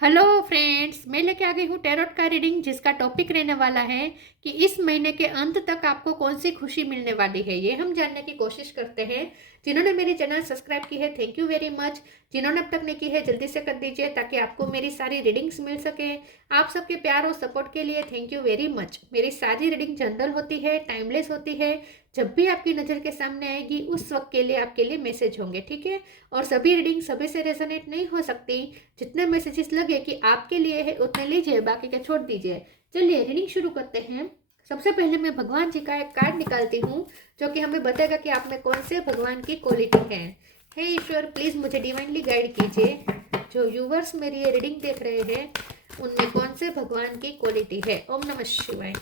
Hello friends, मैं लेके आ गई हूँ टैरोट का रीडिंग, जिसका टॉपिक रहने वाला है कि इस महीने के अंत तक आपको कौन सी खुशी मिलने वाली है। ये हम जानने की कोशिश करते हैं। जिन्होंने मेरी चैनल सब्सक्राइब की है, थैंक यू वेरी मच। जिन्होंने अब तक नहीं की है, जल्दी से कर दीजिए ताकि आपको मेरी सारी रीडिंग्स मिल सके। आप सबके प्यार और सपोर्ट के लिए थैंक यू वेरी मच। मेरी सारी रीडिंग जनरल होती है, टाइमलेस होती है। जब भी आपकी नज़र के सामने आएगी उस वक्त के लिए आपके लिए मैसेज होंगे, ठीक है। और सभी रीडिंग सभी से रेजोनेट नहीं हो सकती। जितने मैसेजेस लगे कि आपके लिए है उतने लीजिए, बाकी का छोड़ दीजिए। चलिए रीडिंग शुरू करते हैं। सबसे पहले मैं भगवान जी का एक कार्ड निकालती हूँ, जो कि हमें बताएगा कि आप में कौन से भगवान की क्वालिटी है। हे ईश्वर, प्लीज मुझे डिवाइनली गाइड कीजिए। जो यूवर्स मेरी ये रीडिंग देख रहे हैं उनमें कौन से भगवान की क्वालिटी है। ओम नमः शिवाय।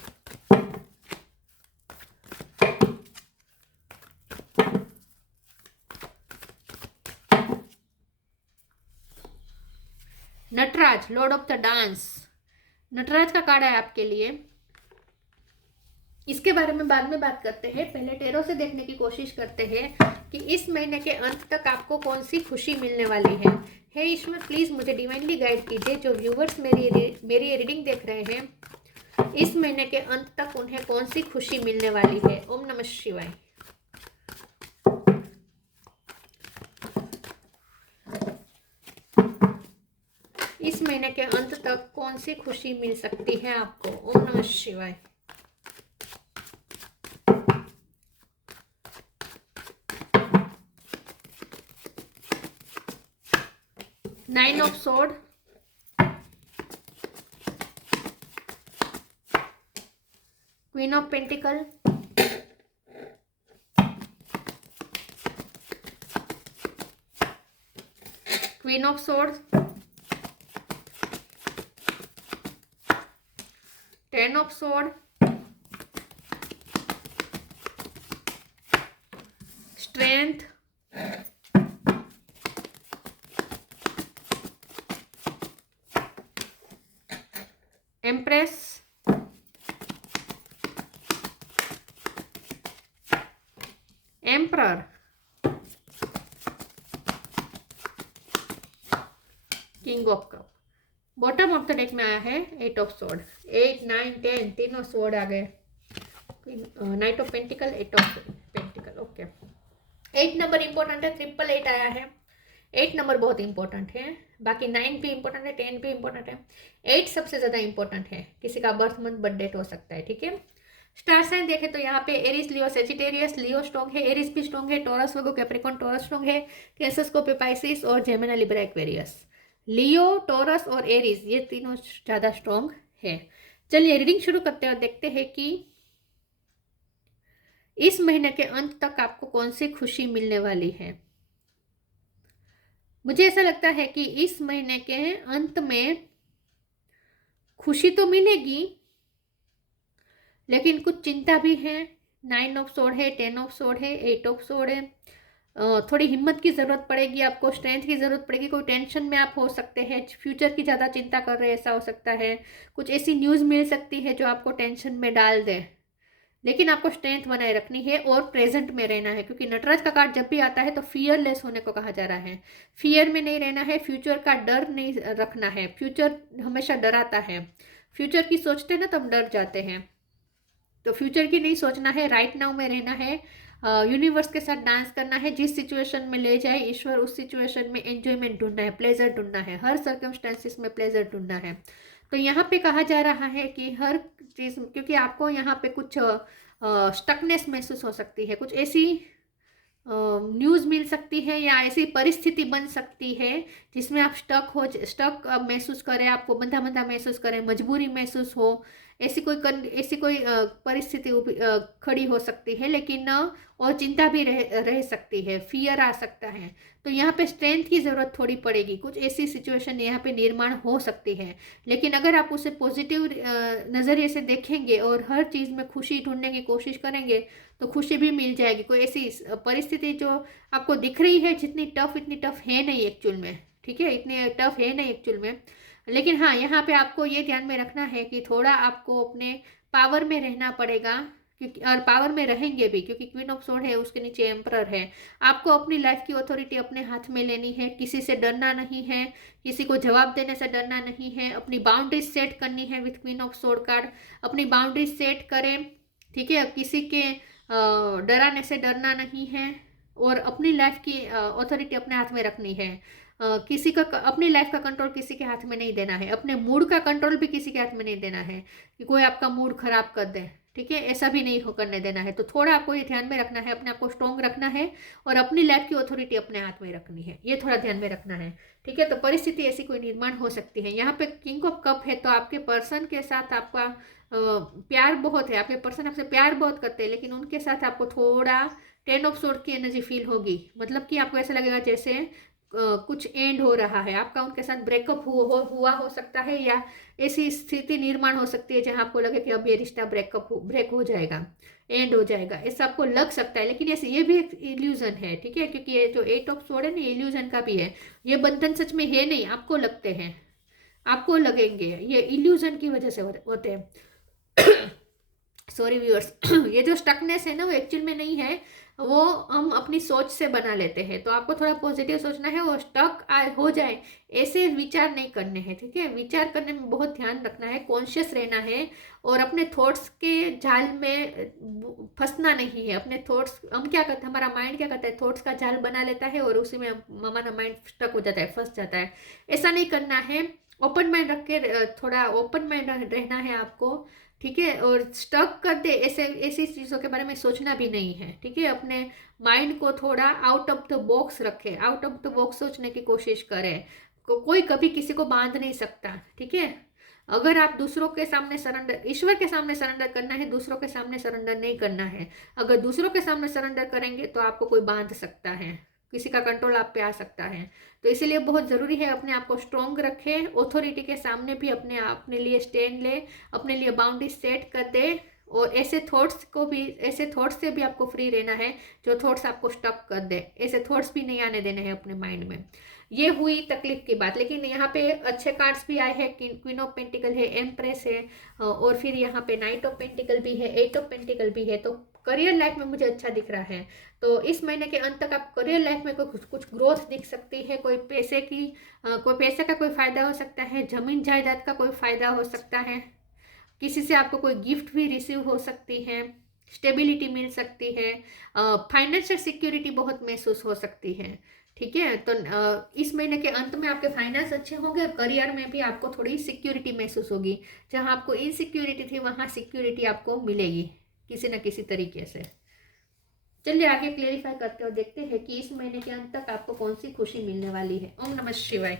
Nataraj, lord of the dance. Nataraj का कार्ड है आपके लिए। इसके बारे में बाद में बात करते हैं, पहले टेरो से देखने की कोशिश करते हैं कि इस महीने के अंत तक आपको कौन सी खुशी मिलने वाली है। हे ईश्वर, प्लीज मुझे डिवाइनली गाइड कीजिए। जो व्यूवर्स मेरी ये रीडिंग देख रहे हैं, इस महीने के अंत तक उन्हें कौन सी खुशी मिलने वाली है। ओम नमः शिवाय। इस महीने के अंत तक कौन सी खुशी मिल सकती है आपको। ओम नमः शिवाय। Nine of sword, queen of pentacle, queen of sword, ten of sword, strength, empress, emperor, king of cup. Bottom of the deck में आया है एट ऑफ सोर्ड। 8, 9, 10 तीनों सोर्ड आ गए। Knight of pentacle, eight of pentacle. Okay, 8 number important है, 888 आया है। 8 number बहुत इंपॉर्टेंट है। बाकी 9 भी इंपॉर्टेंट है, 10 भी इंपॉर्टेंट है। 8 सबसे ज्यादा इंपॉर्टेंट है। किसी का बर्थ मंथ बर्थ डेट हो सकता है, ठीक है। स्टार साइन देखें तो यहाँ पे एरिस, लियो, सेजिटेरियस। लियो स्ट्रॉन्ग है, एरिस भी स्ट्रॉन्ग है, टॉरस, वर्गो, कैप्रिकॉर्न, टॉरस स्ट्रॉन्ग है, कैंसर, स्कॉर्पियो, पाइसिस और जेमिनी, लिब्रा, एक्वेरियस। लियो, टॉरस और एरिस ये तीनों ज्यादा स्ट्रॉन्ग है। चलिए रीडिंग शुरू करते हैं और देखते हैं कि इस महीने के अंत तक आपको कौन सी खुशी मिलने वाली है। मुझे ऐसा लगता है कि इस महीने के अंत में खुशी तो मिलेगी, लेकिन कुछ चिंता भी है। 9 ऑफ सोर्ड है, 10 ऑफ सोर्ड है, 8 ऑफ सोर्ड है। थोड़ी हिम्मत की ज़रूरत पड़ेगी आपको, स्ट्रेंथ की ज़रूरत पड़ेगी। कोई टेंशन में आप हो सकते हैं, फ्यूचर की ज़्यादा चिंता कर रहे हैं, ऐसा हो सकता है। कुछ ऐसी न्यूज़ मिल सकती है जो आपको टेंशन में डाल दे, लेकिन आपको स्ट्रेंथ बनाए रखनी है और प्रेजेंट में रहना है। क्योंकि नटराज का कार्ड जब भी आता है तो फियरलेस होने को कहा जा रहा है। फियर में नहीं रहना है, फ्यूचर का डर नहीं रखना है। फ्यूचर हमेशा डराता है। फ्यूचर की सोचते हैं ना तो हम डर जाते हैं। तो फ्यूचर की नहीं सोचना है, राइट नाउ में रहना है। यूनिवर्स के साथ डांस करना है। जिस सिचुएशन में ले जाए ईश्वर, उस सिचुएशन में एंजॉयमेंट ढूंढना है, प्लेजर ढूंढना है। हर सर्कमस्टेंसेस में प्लेजर ढूंढना है। तो यहाँ पे कहा जा रहा है कि हर चीज़, क्योंकि आपको यहाँ पे कुछ स्टकनेस महसूस हो सकती है, कुछ ऐसी न्यूज़ मिल सकती है या ऐसी परिस्थिति बन सकती है जिसमें आप स्टक महसूस करें, आपको बंधा बंधा महसूस करें, मजबूरी महसूस हो। ऐसी कोई परिस्थिति खड़ी हो सकती है, लेकिन और चिंता भी रह सकती है, फियर आ सकता है। तो यहाँ पे स्ट्रेंथ की ज़रूरत थोड़ी पड़ेगी। कुछ ऐसी सिचुएशन यहाँ पे निर्माण हो सकती है, लेकिन अगर आप उसे पॉजिटिव नज़रिए से देखेंगे और हर चीज़ में खुशी ढूंढने की कोशिश करेंगे तो खुशी भी मिल जाएगी। कोई ऐसी परिस्थिति जो आपको दिख रही है जितनी टफ, इतनी टफ है नहीं एक्चुअल में, ठीक है, इतनी टफ है नहीं एक्चुअल में। लेकिन हाँ, यहाँ पे आपको ये ध्यान में रखना है कि थोड़ा आपको अपने पावर में रहना पड़ेगा। क्योंकि और पावर में रहेंगे भी, क्योंकि क्वीन ऑफ सोर्ड है, उसके नीचे एम्परर है। आपको अपनी लाइफ की अथॉरिटी अपने हाथ में लेनी है, किसी से डरना नहीं है, किसी को जवाब देने से डरना नहीं है, अपनी बाउंड्रीज सेट करनी है with queen of sword card. अपनी बाउंड्रीज सेट करें, ठीक है, किसी के डराने से डरना नहीं है, और अपनी लाइफ की अथॉरिटी अपने हाथ में रखनी है। किसी का अपनी लाइफ का कंट्रोल किसी के हाथ में नहीं देना है, अपने मूड का कंट्रोल भी किसी के हाथ में नहीं देना है कि कोई आपका मूड खराब कर दे, ठीक है, ऐसा भी नहीं हो करने देना है। तो थोड़ा आपको ये ध्यान में रखना है, अपने आप को स्ट्रॉन्ग रखना है और अपनी लाइफ की अथॉरिटी अपने हाथ में रखनी है, ये थोड़ा ध्यान में रखना है, ठीक है। तो परिस्थिति ऐसी कोई निर्माण हो सकती है। यहाँ पे किंग ऑफ कप है, तो आपके पर्सन के साथ आपका प्यार बहुत है, आपके पर्सन आपसे प्यार बहुत करते हैं, लेकिन उनके साथ आपको थोड़ा 10 ऑफ सोर्ड की एनर्जी फील होगी। मतलब कि आपको ऐसा लगेगा जैसे कुछ एंड हो रहा है आपका, उनके साथ ब्रेकअप हुआ हो सकता है, या ऐसी स्थिति निर्माण हो सकती है जहां आपको लगे कि अब ये रिश्ता ब्रेक हो जाएगा, एंड हो जाएगा, ऐसा आपको लग सकता है। लेकिन ऐसे ये भी एक इल्यूजन है, ठीक है, क्योंकि ये जो 8 ऑफ सोर्ड है ना, इल्यूजन का भी है। ये बंधन सच में है नहीं, आपको लगते हैं, आपको लगेंगे, ये इल्यूजन की वजह से होते हैं। Sorry viewers. ये जो स्टकनेस है ना, वो एक्चुअल में नहीं है, वो हम अपनी सोच से बना लेते हैं। तो आपको थोड़ा पॉजिटिव सोचना है, और स्टक हो जाए ऐसे विचार नहीं करने हैं, ठीक है। विचार करने में बहुत ध्यान रखना है, कॉन्शियस रहना है, और अपने थॉट्स के जाल में फंसना नहीं है। अपने थॉट्स, हम क्या करते हैं, हमारा माइंड क्या करता है, थॉट्स का जाल बना लेता है और उसी में हमारा माइंड स्टक हो जाता है, फंस जाता है। ऐसा नहीं करना है, ओपन माइंड रख के, थोड़ा ओपन माइंड रहना है आपको, ठीक है। और स्टक कर दे ऐसे ऐसी चीज़ों के बारे में सोचना भी नहीं है, ठीक है। अपने माइंड को थोड़ा आउट ऑफ द बॉक्स रखें, आउट ऑफ द बॉक्स सोचने की कोशिश करें। कोई कभी किसी को बांध नहीं सकता, ठीक है। अगर आप दूसरों के सामने सरेंडर, ईश्वर के सामने सरेंडर करना है, दूसरों के सामने सरेंडर नहीं करना है। अगर दूसरों के सामने सरेंडर करेंगे तो आपको कोई बांध सकता है, किसी का कंट्रोल आप पे आ सकता है। तो इसीलिए बहुत ज़रूरी है अपने आप को स्ट्रॉन्ग रखें, ऑथोरिटी के सामने भी अपने लिए स्टैंड ले, अपने लिए बाउंड्री सेट कर दे, और ऐसे थॉट्स से भी आपको फ्री रहना है जो थॉट्स आपको स्टक कर दे। ऐसे थॉट्स भी नहीं आने देने हैं अपने माइंड में। ये हुई तकलीफ की बात। लेकिन यहाँ पे अच्छे कार्ड्स भी आए हैं, क्वीन ऑफ पेंटिकल है, एम्प्रेस है, और फिर यहाँ पे नाइट ऑफ पेंटिकल भी है, 8 ऑफ पेंटिकल भी है। तो करियर लाइफ में मुझे अच्छा दिख रहा है। तो इस महीने के अंत तक आप करियर लाइफ में कुछ ग्रोथ दिख सकती है। कोई पैसे का कोई फायदा हो सकता है, जमीन जायदाद का कोई फायदा हो सकता है, किसी से आपको कोई गिफ्ट भी रिसीव हो सकती है, स्टेबिलिटी मिल सकती है, फाइनेंशियल सिक्योरिटी बहुत महसूस हो सकती है, ठीक है। तो इस महीने के अंत में आपके फाइनेंस अच्छे होंगे, और करियर में भी आपको थोड़ी सिक्योरिटी महसूस होगी। जहां आपको इनसिक्योरिटी थी वहां सिक्योरिटी आपको मिलेगी किसी न किसी तरीके से। चलिए आगे क्लेरिफाई करते और देखते हैं कि इस महीने के अंत तक आपको कौन सी खुशी मिलने वाली है। ओम नमः शिवाय।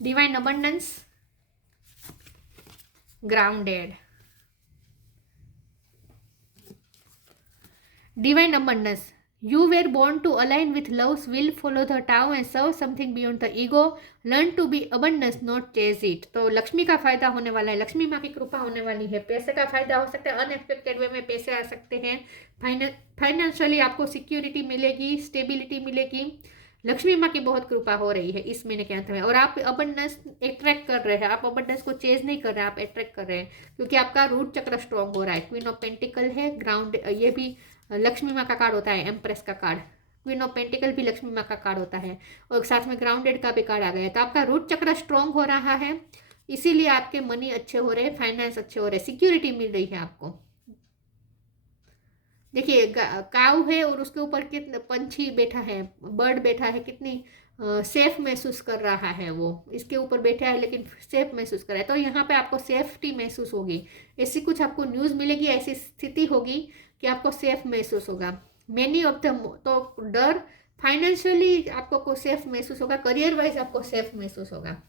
Divine abundance, grounded. Divine abundance. You were born to align with love's will, follow the Tao and serve something beyond the ego. Learn to be abundance, not chase it. तो लक्ष्मी का फायदा होने वाला है, लक्ष्मी माँ की कृपा होने वाली है, पैसे का फायदा हो सकता है, अनएक्सपेक्टेड वे में पैसे आ सकते हैं, फाइनेंशियली आपको सिक्योरिटी मिलेगी, स्टेबिलिटी मिलेगी। लक्ष्मी माँ की बहुत कृपा हो रही है इस महीने के अंत में, और आप अबंडेंस अट्रैक्ट कर रहे हैं। आप अबंडेंस को चेज नहीं कर रहे हैं, आप अट्रैक्ट कर रहे हैं, क्योंकि आपका रूट चक्र स्ट्रॉन्ग हो रहा है। क्वीन ऑफ पेंटिकल है, ग्राउंड, ये भी लक्ष्मी माँ का कार्ड होता है, एम्प्रेस का कार्ड। क्वीन ऑफ पेंटिकल भी लक्ष्मी माँ का कार्ड होता है, और साथ में ग्राउंडेड का भी कार्ड आ गया है। तो आपका रूट चक्र स्ट्रॉन्ग हो रहा है, इसीलिए आपके मनी अच्छे हो रहे हैं, फाइनेंस अच्छे हो रहे हैं, सिक्योरिटी मिल रही है आपको। देखिए काऊ है और उसके ऊपर कितना पंछी बैठा है, बर्ड बैठा है, कितनी सेफ महसूस कर रहा है वो, इसके ऊपर बैठा है लेकिन सेफ महसूस कर रहा है। तो यहाँ पे आपको सेफ्टी महसूस होगी, ऐसी कुछ आपको न्यूज़ मिलेगी, ऐसी स्थिति होगी कि आपको सेफ महसूस होगा। मेनी ऑफ द, तो डर, फाइनेंशियली आपको सेफ महसूस होगा, करियर वाइज आपको सेफ महसूस होगा।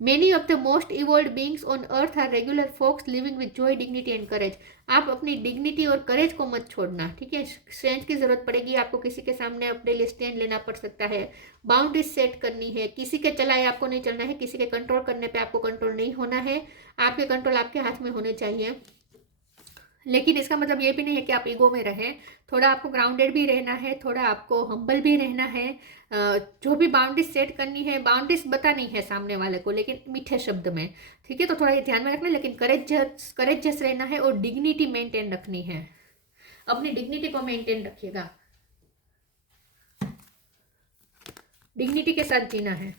Many of the most evolve beings on earth are regular folks living with joy, dignity and courage. आप अपनी डिग्निटी और करेज को मत छोड़ना, ठीक है। स्ट्रेंथ की जरूरत पड़ेगी आपको, किसी के सामने अपने लिए स्टैंड लेना पड़ सकता है, बाउंड्रीज सेट करनी है, किसी के चलाए आपको नहीं चलना है, किसी के कंट्रोल करने पे आपको कंट्रोल नहीं होना है, आपके कंट्रोल आपके हाथ में होने चाहिए। लेकिन इसका मतलब ये भी नहीं है कि आप ईगो में रहें, थोड़ा आपको ग्राउंडेड भी रहना है, थोड़ा आपको हम्बल भी रहना है। जो भी बाउंड्रीज सेट करनी है, बाउंड्रीज बतानी है सामने वाले को, लेकिन मीठे शब्द में, ठीक है। तो थोड़ा ये ध्यान में रखना है, लेकिन करेजियस रहना है और डिग्निटी मेंटेन रखनी है। अपनी डिग्निटी को मेंटेन रखिएगा, डिग्निटी के साथ जीना है।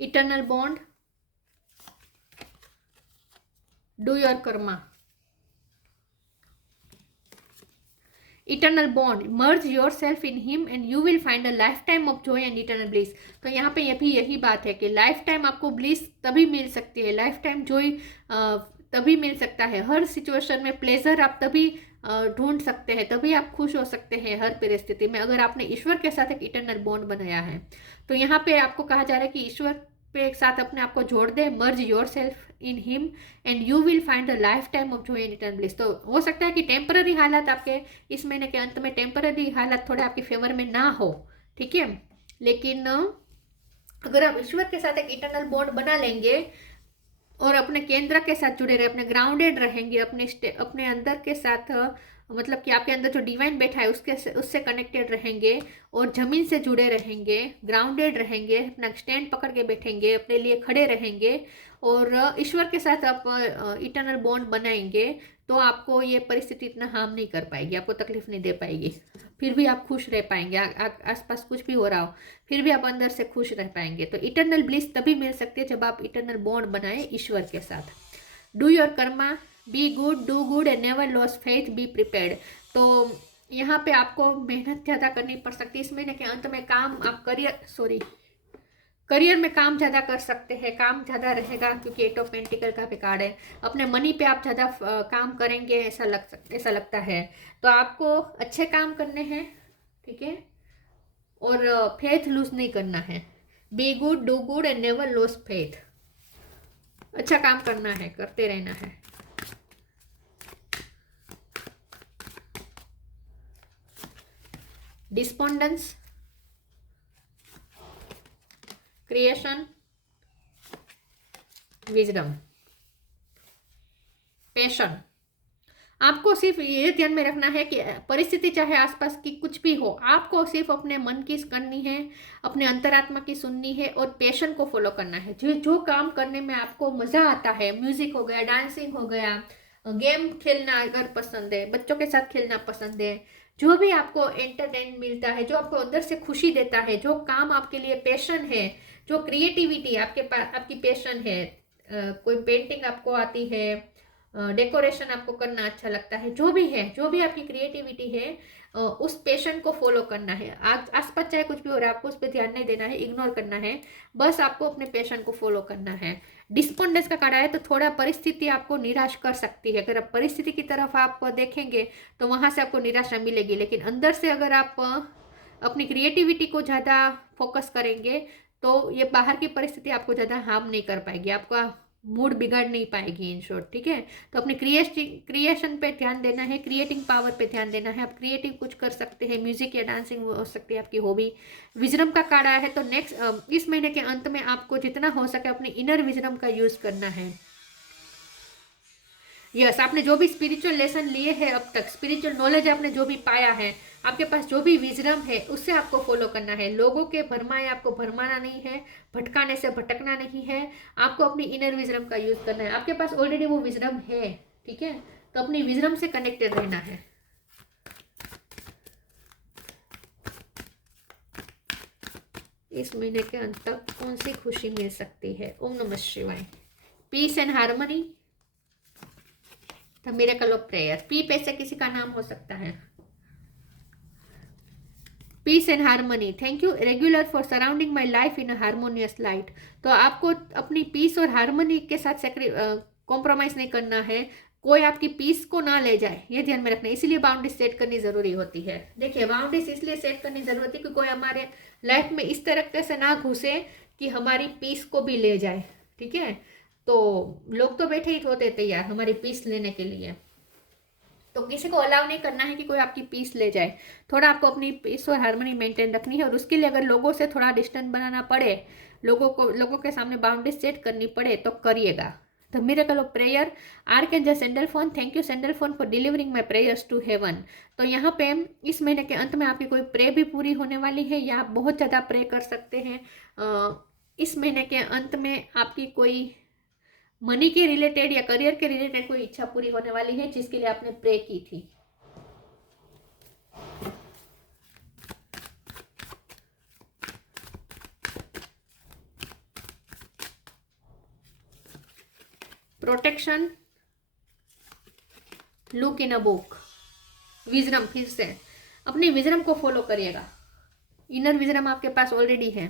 Eternal bond, do your Karma. Eternal bond, merge yourself in him and you will find a lifetime of joy and eternal bliss. तो यहाँ पे ये भी यही बात है कि लाइफ टाइम आपको ब्लिस तभी मिल सकती है, लाइफ टाइम जॉय तभी मिल सकता है। हर सिचुएशन में प्लेजर आप तभी ढूंढ सकते हैं, तभी आप खुश हो सकते हैं हर परिस्थिति में, अगर आपने ईश्वर के साथ एक इटर्नल बॉन्ड बनाया है। तो यहाँ पे आपको कहा जा रहा है कि ईश्वर पे एक साथ अपने आप को जोड़ दे, merge yourself in him and you will find a lifetime of joy and eternal bliss. तो हो सकता है कि टेम्पररी हालात आपके इस महीने के अंत में, टेम्पररी हालात थोड़े आपके फेवर में ना हो, ठीक है। लेकिन अगर आप ईश्वर के साथ एक इटर्नल बॉन्ड बना लेंगे और अपने केंद्र के साथ जुड़े रहे, अपने ग्राउंडेड रहेंगे, अपने अंदर के साथ, मतलब कि आपके अंदर जो डिवाइन बैठा है उससे कनेक्टेड रहेंगे और जमीन से जुड़े रहेंगे, ग्राउंडेड रहेंगे, अपना स्टैंड पकड़ के बैठेंगे, अपने लिए खड़े रहेंगे और ईश्वर के साथ आप इटर्नल बॉन्ड बनाएंगे, तो आपको ये परिस्थिति इतना हार्म नहीं कर पाएगी, आपको तकलीफ नहीं दे पाएगी। फिर भी आप खुश रह पाएंगे, आसपास कुछ भी हो रहा हो फिर भी आप अंदर से खुश रह पाएंगे। तो इटर्नल ब्लिस तभी मिल सकती है जब आप इटर्नल बॉन्ड बनाए ईश्वर के साथ। Do your Karma, be good, do good and never loss faith, be prepared. तो यहाँ पे आपको मेहनत ज़्यादा करनी पड़ सकती है इस महीने के अंत में। करियर में काम ज़्यादा कर सकते हैं, काम ज़्यादा रहेगा क्योंकि 8 ऑफ पेंटिकल का भी कार्ड है। अपने मनी पे आप ज़्यादा काम करेंगे ऐसा लगता है। तो आपको अच्छे काम करने हैं, ठीक है, और फेथ लूज नहीं करना है। Be good, do good and never loss faith. अच्छा काम करना है, करते रहना है। Despondence, creation, wisdom, passion. आपको सिर्फ ये ध्यान में रखना है कि परिस्थिति चाहे आसपास की कुछ भी हो, आपको सिर्फ अपने मन की करनी है, अपने अंतरात्मा की सुननी है और पैशन को फॉलो करना है। जो काम करने में आपको मजा आता है, म्यूजिक हो गया, डांसिंग हो गया, गेम खेलना अगर पसंद है, बच्चों के साथ खेलना पसंद है, जो भी आपको एंटरटेन मिलता है, जो आपको अंदर से खुशी देता है, जो काम आपके लिए पैशन है, जो क्रिएटिविटी आपके पास आपकी पैशन है, कोई पेंटिंग आपको आती है, डेकोरेशन आपको करना अच्छा लगता है, जो भी है, जो भी आपकी क्रिएटिविटी है, उस पैशन को फॉलो करना है। आसपास चाहे कुछ भी हो रहा है, आपको उस पर ध्यान नहीं देना है, इग्नोर करना है, बस आपको अपने पैशन को फॉलो करना है। डिस्पोंडेंस का कार्ड है तो थोड़ा परिस्थिति आपको निराश कर सकती है। अगर आप परिस्थिति की तरफ आप देखेंगे तो वहां से आपको निराशा मिलेगी, लेकिन अंदर से अगर आप अपनी क्रिएटिविटी को ज़्यादा फोकस करेंगे तो ये बाहर की परिस्थिति आपको ज़्यादा हार्म नहीं कर पाएगी, आपका मूड बिगड़ नहीं पाएगी, इन शॉर्ट, ठीक है। तो अपने क्रिएशन पे ध्यान देना है, क्रिएटिंग पावर पे ध्यान देना है। आप क्रिएटिव कुछ कर सकते हैं, म्यूजिक या डांसिंग हो सकती है आपकी हॉबी। विजडम का कार्ड आया है तो नेक्स्ट इस महीने के अंत में आपको जितना हो सके अपनी इनर विजडम का यूज करना है। यस, आपने जो भी स्पिरिचुअल लेसन लिए हैं अब तक, स्पिरिचुअल नॉलेज आपने जो भी पाया है, आपके पास जो भी विजडम है, उससे आपको फॉलो करना है। लोगों के भरमाए आपको भरमाना नहीं है, भटकाने से भटकना नहीं है, आपको अपनी इनर विजडम का यूज करना है। आपके पास ऑलरेडी वो विजडम है, ठीक है, तो अपनी विजडम से कनेक्टेड रहना है। इस महीने के अंत तक कौन सी खुशी मिल सकती है? ओम नमः शिवाय। Peace and harmony, the miracle of prayer. P पे से किसी का नाम हो सकता है। Peace and harmony, thank you regular for surrounding my life in a harmonious light. तो आपको अपनी पीस और हार्मनी के साथ कॉम्प्रोमाइज नहीं करना है, कोई आपकी पीस को ना ले जाए, ये ध्यान में रखना है। इसीलिए बाउंड्री सेट करनी जरूरी होती है। देखिए, बाउंड्रीज इसलिए सेट करनी जरूरी होती है कि कोई हमारे लाइफ में इस तरीके से ना घुसे कि हमारी पीस को भी ले जाए, ठीक है। तो लोग तो बैठे ही होते तैयार हमारी पीस लेने के लिए। तो किसी को अलाउ नहीं करना है कि कोई आपकी पीस ले जाए। थोड़ा आपको अपनी पीस और हार्मनी मेंटेन रखनी है, और उसके लिए अगर लोगों से थोड़ा डिस्टेंस बनाना पड़े, लोगों के सामने बाउंड्री सेट करनी पड़े तो करिएगा। The miracle of prayer, archangel Sandalphon, thank you Sandalphon for delivering my prayers to heaven. तो यहाँ पे इस महीने के अंत में आपकी कोई प्रे भी पूरी होने वाली है, या आप बहुत ज़्यादा प्रे कर सकते हैं। इस महीने के अंत में आपकी कोई मनी के रिलेटेड या करियर के रिलेटेड कोई इच्छा पूरी होने वाली है जिसके लिए आपने प्रे की थी। Protection, look in a book, wisdom, फिर से अपनी विजडम को फॉलो करिएगा। इनर विजडम आपके पास ऑलरेडी है।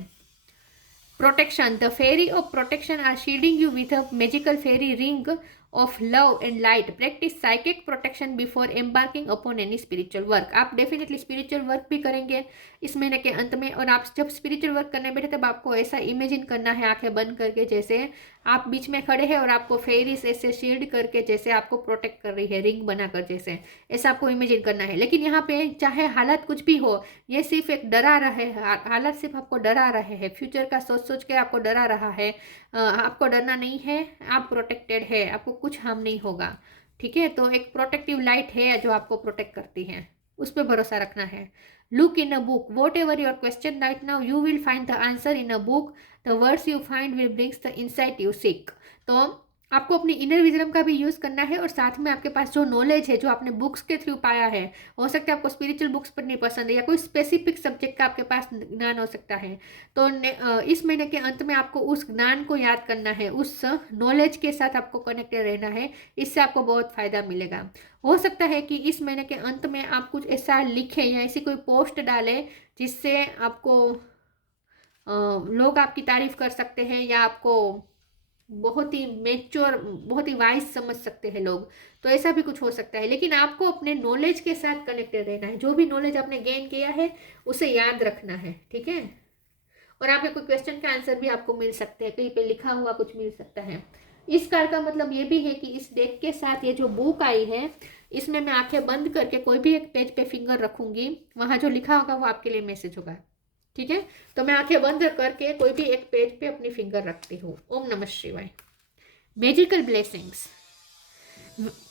Protection, the fairy of protection are shielding you with a magical fairy ring of love and light. Practice psychic protection before embarking upon any spiritual work. आप definitely spiritual work भी करेंगे इस महीने के अंत में, और आप जब स्पिरिचुअल वर्क करने बैठे तब आपको ऐसा इमेजिन करना है आंखें बंद करके, जैसे आप बीच में खड़े हैं और आपको फेरीज ऐसे शील्ड करके जैसे आपको प्रोटेक्ट कर रही है, रिंग बनाकर जैसे, ऐसा आपको इमेजिन करना है। लेकिन यहाँ पे चाहे हालत कुछ भी हो, ये सिर्फ एक डरा रहे, हालत सिर्फ आपको डरा रहे हैं, फ्यूचर का सोच सोच के आपको डरा रहा है। आपको डरना नहीं है, आप प्रोटेक्टेड है, आपको कुछ हार्म नहीं होगा, ठीक है। तो एक प्रोटेक्टिव लाइट है जो आपको प्रोटेक्ट करती है, उस पर भरोसा रखना है। Look in a book, what ever your question right now you will find the answer in a book, the words you find will brings the insight you seek. तो आपको अपनी इनर विजडम का भी यूज़ करना है, और साथ में आपके पास जो नॉलेज है जो आपने बुक्स के थ्रू पाया है, हो सकता है आपको स्पिरिचुअल बुक्स पढ़नी पसंद है, या कोई स्पेसिफिक सब्जेक्ट का आपके पास ज्ञान हो सकता है। तो इस महीने के अंत में आपको उस ज्ञान को याद करना है, उस नॉलेज के साथ आपको कनेक्टेड रहना है, इससे आपको बहुत फ़ायदा मिलेगा। हो सकता है कि इस महीने के अंत में आप कुछ ऐसा लिखें या ऐसी कोई पोस्ट डालें जिससे आपको लोग आपकी तारीफ कर सकते हैं, या आपको बहुत ही मेच्योर, बहुत ही वाइज समझ सकते हैं लोग। तो ऐसा भी कुछ हो सकता है, लेकिन आपको अपने नॉलेज के साथ कनेक्टेड रहना है। जो भी नॉलेज आपने गेन किया है उसे याद रखना है, ठीक है। और आपके कोई क्वेश्चन का आंसर भी आपको मिल सकते हैं, कहीं पे लिखा हुआ कुछ मिल सकता है। इस कार्ड का मतलब ये भी है कि इस डेक के साथ ये जो बुक आई है, इसमें मैं आंखें बंद करके कोई भी एक पेज पे फिंगर रखूंगी, वहां जो लिखा होगा वो आपके लिए मैसेज होगा, ठीक है। तो मैं आंखें बंद करके कोई भी एक पेज पे अपनी फिंगर रखती हूँ। ओम नमः शिवाय। मैजिकल ब्लेसिंग्स,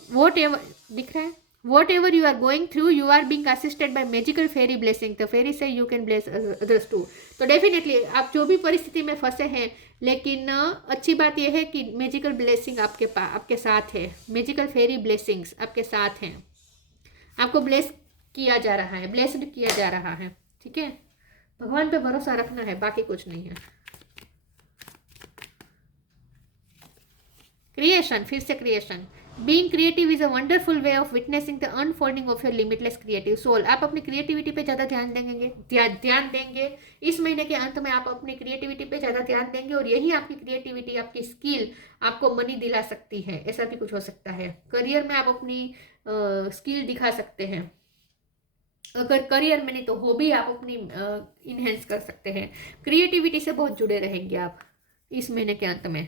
वॉट एवर दिख रहा है, whatever you are going through you are being assisted by magical fairy blessing, the fairy से you can bless others too. तो डेफिनेटली आप जो भी परिस्थिति में फंसे हैं, लेकिन अच्छी बात यह है कि मैजिकल ब्लेसिंग आपके साथ है, मैजिकल फेरी ब्लेसिंग्स आपके साथ हैं, आपको ब्लेस किया जा रहा है, ब्लेस्ड किया जा रहा है, ठीक है। भगवान पे भरोसा रखना है, बाकी कुछ नहीं है। क्रिएशन, फिर से creation, being creative is a wonderful way of witnessing the unfolding of your limitless creative soul. आप अपनी क्रिएटिविटी पे ज़्यादा ध्यान देंगे इस महीने के अंत में, आप अपनी क्रिएटिविटी पे ज़्यादा ध्यान देंगे, और यही आपकी क्रिएटिविटी, आपकी स्किल आपको मनी दिला सकती है, ऐसा भी कुछ हो सकता है। करियर में आप अपनी स्किल दिखा सकते हैं, अगर करियर में नहीं तो हॉबी आप अपनी इन्हेंस कर सकते हैं। क्रिएटिविटी से बहुत जुड़े रहेंगे आप इस महीने के अंत में।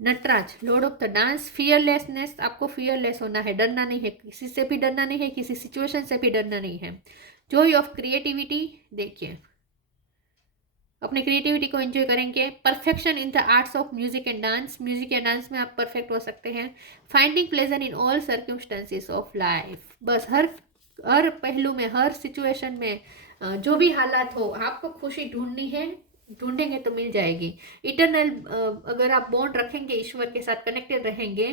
Nataraj, lord of the dance, fearlessness, आपको फियरलेस होना है, डरना नहीं है, किसी से भी डरना नहीं है, किसी सिचुएशन से भी डरना नहीं है। जॉय ऑफ क्रिएटिविटी, देखिए अपनी क्रिएटिविटी को एंजॉय करेंगे। Perfection in the arts of music and dance, music and dance में आप परफेक्ट हो सकते हैं। Finding pleasure in all circumstances of life, बस हर पहलू में, हर सिचुएशन में, जो भी हालात हो, आपको खुशी ढूंढनी है, ढूंढेंगे तो मिल जाएगी। इटरनल, अगर आप बॉन्ड रखेंगे, ईश्वर के साथ कनेक्टेड रहेंगे,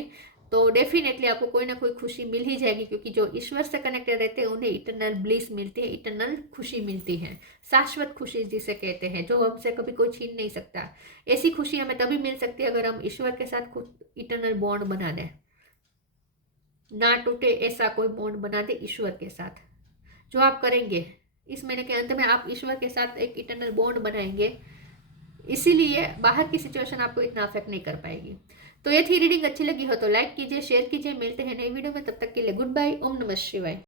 तो डेफिनेटली आपको कोई ना कोई खुशी मिल ही जाएगी, क्योंकि जो ईश्वर से कनेक्टेड रहते हैं उन्हें इटरनल ब्लिस मिलती है, इटरनल खुशी मिलती है, शाश्वत खुशी जिसे कहते हैं, जो हमसे कभी कोई छीन नहीं सकता। ऐसी खुशी हमें तभी मिल सकती है अगर हम ईश्वर के साथ खुद इटरनल बॉन्ड बना दें, ना टूटे ऐसा कोई बॉन्ड बना दे ईश्वर के साथ। जो आप करेंगे इस महीने के अंत में, आप ईश्वर के साथ एक इटरनल बॉन्ड बनाएंगे, इसीलिए बाहर की सिचुएशन आपको इतना अफेक्ट नहीं कर पाएगी। तो ये थी रीडिंग, अच्छी लगी हो तो लाइक कीजिए, शेयर कीजिए, मिलते हैं नई वीडियो में, तब तक के लिए गुड बाय, ओम नमः शिवाय।